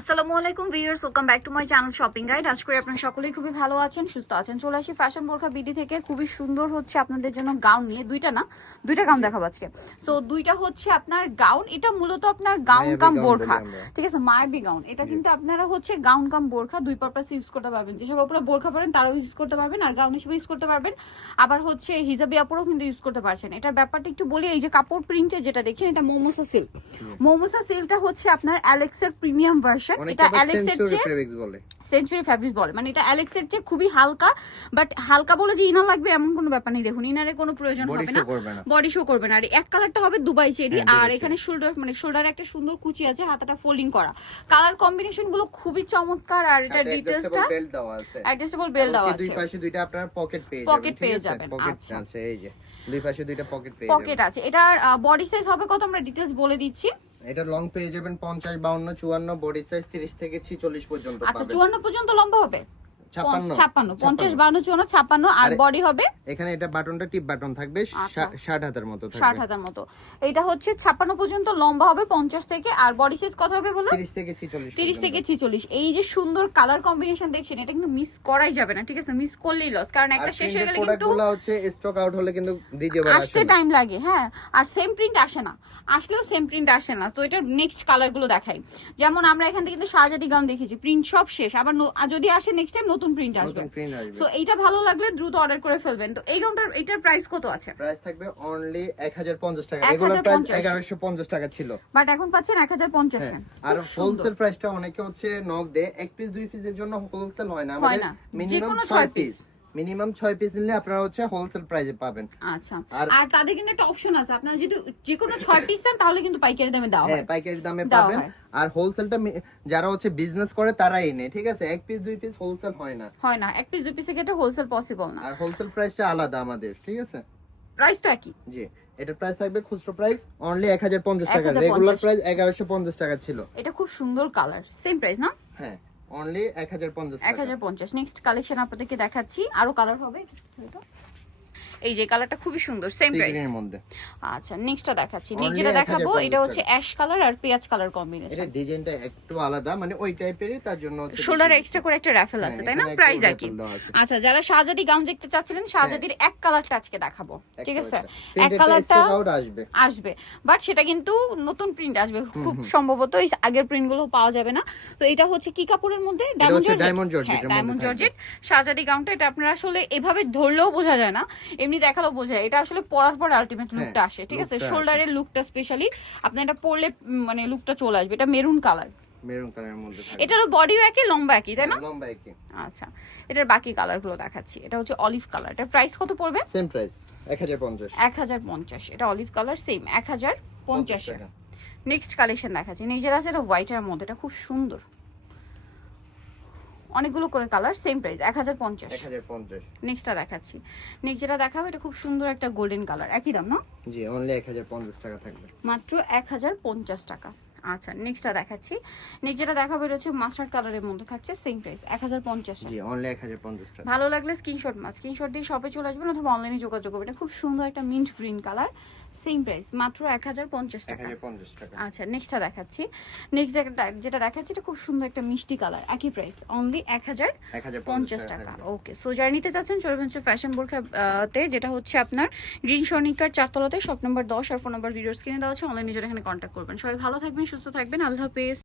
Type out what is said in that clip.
আসসালামু আলাইকুম viewers, welcome back to my channel shopping guide. আশা করি আপনারা সকলেই খুবই ভালো আছেন, সুস্থ আছেন। চলে আসি ফ্যাশন বোরখা বিডি থেকে খুবই সুন্দর হচ্ছে আপনাদের জন্য গাউন নিয়ে। দুইটা গাউন দেখাবো আজকে। সো দুইটা হচ্ছে আপনার গাউন, এটা মূলত আপনার গাউন কাম বোরখা, ঠিক আছে, মায়াবী গাউন। এটা কিন্তু আপনারা হচ্ছে গাউন কাম বোরখা দুই পারপাস ইউজ করতে পারবেন। যেসব আপনারা বোরখা পরেন তারাও ইউজ করতে পারবেন, আর গাউন হিসেবে ইউজ করতে পারবেন। আবার হচ্ছে হিজাবি আপুরও কিন্তু ইউজ করতে পারছেন। এটার ব্যাপারটা একটু বলি, এই যে কাপড় প্রিন্টের যেটা দেখছেন এটা মোমোসা সিল্ক। মোমোসা সিল্কটা হচ্ছে আপনার অ্যালেক্সের প্রিমিয়াম ভার্সন। এটা সেঞ্চুরি ফ্যাব্রিক্স বলে, মানে এটা অ্যালেক্সের চেয়ে খুবই হালকা। বাট হালকা বলে যে ইনার লাগবে এমন কোনো ব্যাপার নেই। দেখুন ইনারের কোনো প্রয়োজন হবে না, বডি শো করবে না। আর এক কালারটা হবে দুবাই চেরি, আর এখানে শোল্ডারে একটা সুন্দর কুচি আছে, হাতাটা ফোল্ডিং করা। কালার কম্বিনেশন গুলো খুবই চমৎকার। আর এটা ডিটেইলসটা অ্যাডজাস্টেবল বেল দেওয়া আছে, দুই পাশে দুইটা আপনার পকেট পেয়ে যাবেন। আচ্ছা আছে, এই যে দুই পাশে দুইটা পকেট আছে। এটার বডি সাইজ হবে কত আমরা ডিটেইলস বলে দিচ্ছি। এটা লং পেয়ে যাবেন 50, 52, 54, বডি সাইজ 30 থেকে 46 পর্যন্ত পাবেন। আচ্ছা 54 পর্যন্ত লম্বা হবে, 56, 50, 52, 54, 56। আর বডি হবে এখানে এটা বাটনটা টিপ বাটন থাকবে, 60 হাতের মতো থাকবে, 60 হাতের মতো। এটা হচ্ছে 56 পর্যন্ত লম্বা হবে 50 থেকে। আর বডি সাইজ কত হবে বলো? 30 থেকে 46, 30 থেকে 46। এই যে সুন্দর কালার কম্বিনেশন দেখছেন, এটা কিন্তু মিস করাই যাবে না, ঠিক আছে? মিস করলেই লস, কারণ একটা শেষ হয়ে গেলে কিন্তু প্রোডাক্টগুলো হচ্ছে স্টক আউট হলে কিন্তু দ্বিতীয়বার আসতে টাইম লাগে। হ্যাঁ, আর সেম প্রিন্ট আসে না, আসলেও সেম প্রিন্ট আসে না। তো এটার নেক্সট কালার গুলো দেখাই। যেমন আমরা এখান থেকে কিন্তু শাহজাদি গাউন দেখেছি, প্রিন্ট সব শেষ। আবার যদি আসে নেক্সট টাইম নতুন প্রিন্ট আসবে। সো এইটা ভালো লাগলে দ্রুত অর্ডার করে ফেলবেন। তো এই গাউনটার এটার প্রাইস কত আছে? প্রাইস থাকবে অনলি 1050 টাকা। রেগুলার প্রাইস 1150 টাকা ছিল, বাট এখন পাচ্ছেন 1050 এ। আর হোলসেল প্রাইসটা অনেকে হচ্ছে নক দেয়, এক পিস দুই পিসের জন্য হোলসেল হয় না, আমাদের মিনিমাম 6 পিস, মিনিমাম 6 পিস নিলে আপনারা হচ্ছে হোলসেল প্রাইসে পাবেন। আচ্ছা, আর তাদের কিন্তু একটা অপশন আছে, আপনারা যদি যে কোনো 6 পিস নেন তাহলে কিন্তু পাইকারি দামে দেওয়া হয়। হ্যাঁ, পাইকারি দামে পাবেন। আর হোলসেলটা যারা হচ্ছে বিজনেস করে তারাই নেয়, ঠিক আছে? এক পিস দুই পিস হোলসেল হয় না, এক পিস দুই পিসে এটা হোলসেল পসিবল না। আর হোলসেল প্রাইসটা আলাদা আমাদের, ঠিক আছে? প্রাইস তো একই। জি, এটার প্রাইস থাকবে খুচরা প্রাইস অনলি 1050 টাকা। রেগুলার প্রাইস 1150 টাকা ছিল। এটা খুব সুন্দর কালার, সেম প্রাইস না? হ্যাঁ, অনলি 1050 টাকা। 1050। নেক্সট কালেকশন আপনাদেরকে দেখাচ্ছি, আরো কালার হবে। এই যে কালারটা খুবই সুন্দর, সেম প্রাইস এর মধ্যে। আচ্ছা নেক্সটটা দেখাচ্ছি। নেক্সট যেটা দেখাবো এটা হচ্ছে অ্যাশ কালার আর পেঁয়াজ কালার কম্বিনেশন। এটা ডিজাইনটা একটু আলাদা, মানে ওই টাইপেরই, তার জন্য শোল্ডারে এক্সট্রা করে একটা রাফেল আছে, তাই না? প্রাইস একই। আচ্ছা, যারা শাহজাদি গাউন দেখতে চাচ্ছিলেন, শাহজাদির এক কালারটা আজকে দেখাবো, ঠিক আছে? এক কালারটা আসবে, বাট সেটা কিন্তু নতুন প্রিন্ট আসবে খুব সম্ভবত। এই আগের প্রিন্ট গুলো পাওয়া যাবে না। তো এটা হচ্ছে কি কাপড়ের মধ্যে? ডায়মন্ড জর্জেট শাহজাদি গাউনটা। এটা আপনারা আসলে এভাবে ধরলেও বোঝা যায় না, এমনি দেখালেও বোঝা যায়। এটা আসলে পরার পর আলটিমেট লুকটা আসে, ঠিক আছে? শোল্ডারের লুকটা স্পেশালি আপনি এটা পরলে মানে লুকটা চলে আসবে। এটা মেরুন কালারের মধ্যে থাকে। এটারও বডিও একই, লম্বা একই, তাই না? লম্বা একই। আচ্ছা, এটার বাকি কালার গুলো দেখাচ্ছি। এটা হচ্ছে অলিভ কালার। এটার প্রাইস কত পড়বে? Same price 1050। 1050। এটা অলিভ কালার, সেম 1050 টাকা। নেক্সট কালেকশন দেখাচ্ছি। নিজের আছে এটা হোয়াইটের মধ্যে, এটা খুব সুন্দর। অনেকগুলো করে কালার, সেম প্রাইস 1050। নেক্সটটা দেখাচ্ছি। নেক্সট যেটা দেখাবো এটা খুব সুন্দর একটা গোল্ডেন কালার, একই দাম না? জি, অনলি 1050 টাকা থাকবে, মাত্র 1050 টাকা। আচ্ছা নেক্সটটা দেখাচ্ছি। নেক্সট যেটা দেখাবো এটা হচ্ছে মাস্টার্ড কালারের মধ্যে থাকছে, সেম প্রাইস 1050। জি, অনলি 1050 টাকা। ভালো লাগলে স্ক্রিনশট দিয়ে শপে চলে আসবেন অথবা অনলাইনে যোগাযোগ করবেন। এটা খুব সুন্দর একটা mint green colour, same price মাত্র 1050 টাকা। আচ্ছা নেক্সটটা দেখাচ্ছি। নেক্সট যেটা দেখাচ্ছি এটা খুব সুন্দর একটা মিষ্টি কালার, একই প্রাইস অনলি 1050 টাকা। ওকে, সো যারা নিতে চাচ্ছেন চলে যাবেন ফ্যাশন বোরখাতে, যেটা হচ্ছে আপনার গ্রিন সর্ণিকার 4 তলাতে, শপ নাম্বার 10 আর ফোন নাম্বার ভিডিওস কিনে দেওয়া আছে। অনলাইনে যারা এখানে কন্ট্যাক্ট করবেন। সবাই ভালো থাকবেন, সুস্থ থাকবেন, আল্লাহ হাফেজ।